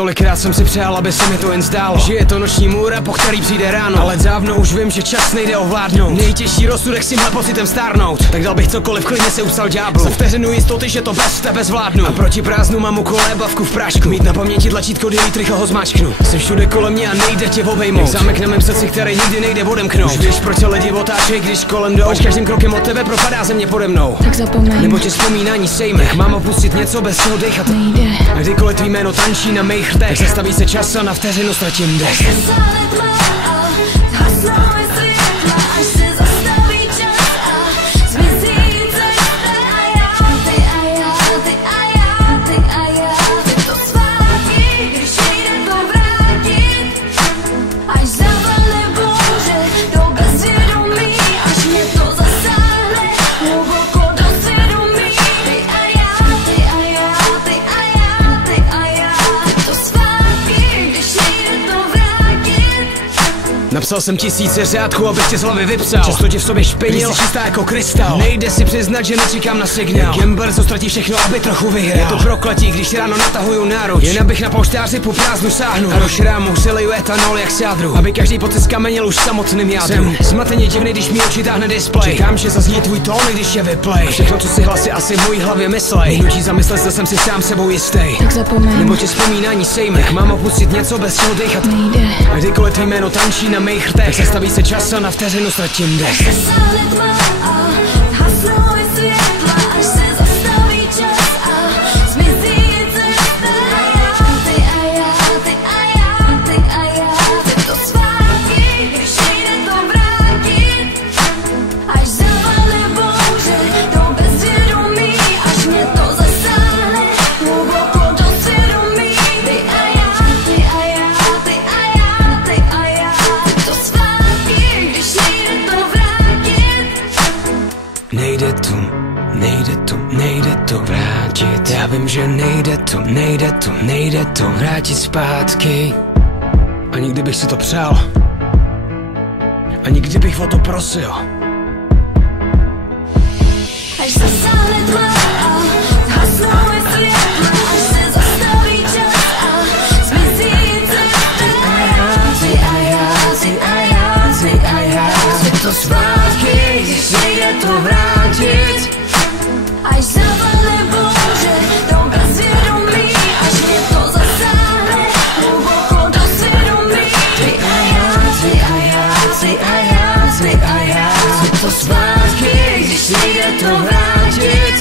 Tolikrát jsem si přál, aby se mi to jen zdálo, že je to noční můra, po který přijde ráno. Ale dávno už vím, že čas nejde ovládnout. Nejtěžší rozsudek s tímhle pocitem stárnout. Tak dal bych cokoliv, klidně se upsal ďáblu. Za vteřinu jistoty, že to bez tebe zvládnu. A proti prázdnu mám úkole bavku v prášku. Mít na paměti tlačítko delete, rychle ho zmáčknu. Jsi všude kolem mě a nejde tě obejmout. Zámek na mém srdci, který nikdy nejde odemknout. Už víš, proč se lidi otáčej, když kolem jdou. Až každým krokem od tebe propadá země pode mnou. Tak zapomeň, nebo tě vzpomínání sejme. Mám opustit něco, bez čeho dechat nejde. A kdykoliv tvý jméno tančí na mých rtech, zastaví se čas a na vteřinu ztratím dech. Napsal jsem tisíce řádků, abych tě z hlavy vypsal. Často tě v sobě špinil, jsi čistá jako krystal. Nejde si přiznat, že nečekám na signál. Gambler, co ztratí všechno, aby trochu vyhrál. Je to prokletí, když ráno natahuju náruč. Jen abych na polštáři po prázdnu sáhnu. A do šrámu si leju etanol jak sádru, aby každý pocit skamenil už samotným jádru. Jsem zmateně divný, když mi oči táhne display. Čekám, že zazní tvůj tón, když je vyplay. A všechno, co si hlasy asi v mojí hlavě myslej. Nutí zamyslet, zda jsem si sám sebou jistý. Tak zapomeň, nebo tě vzpomínání sejme. Mám opustit něco, bez čeho dechat nejde. A kdykoliv tvý jméno tančí na mých rtech, zastaví se čas a na vteřinu ztratím dech. Nejde to vrátit. Já vím, že nejde to vrátit zpátky. Ani kdybych si to přál, ani kdybych o to prosil. Až zasáhne tma a zhasnou je světla, až se zastaví čas a zmizí cesta. Chci to zpátky, když nejde to vrátit. Až zavane bouře do bezvědomí, až mě to zasáhne hluboko do svědomí. Ty a já, chci to zpátky, když nejde to vrátit.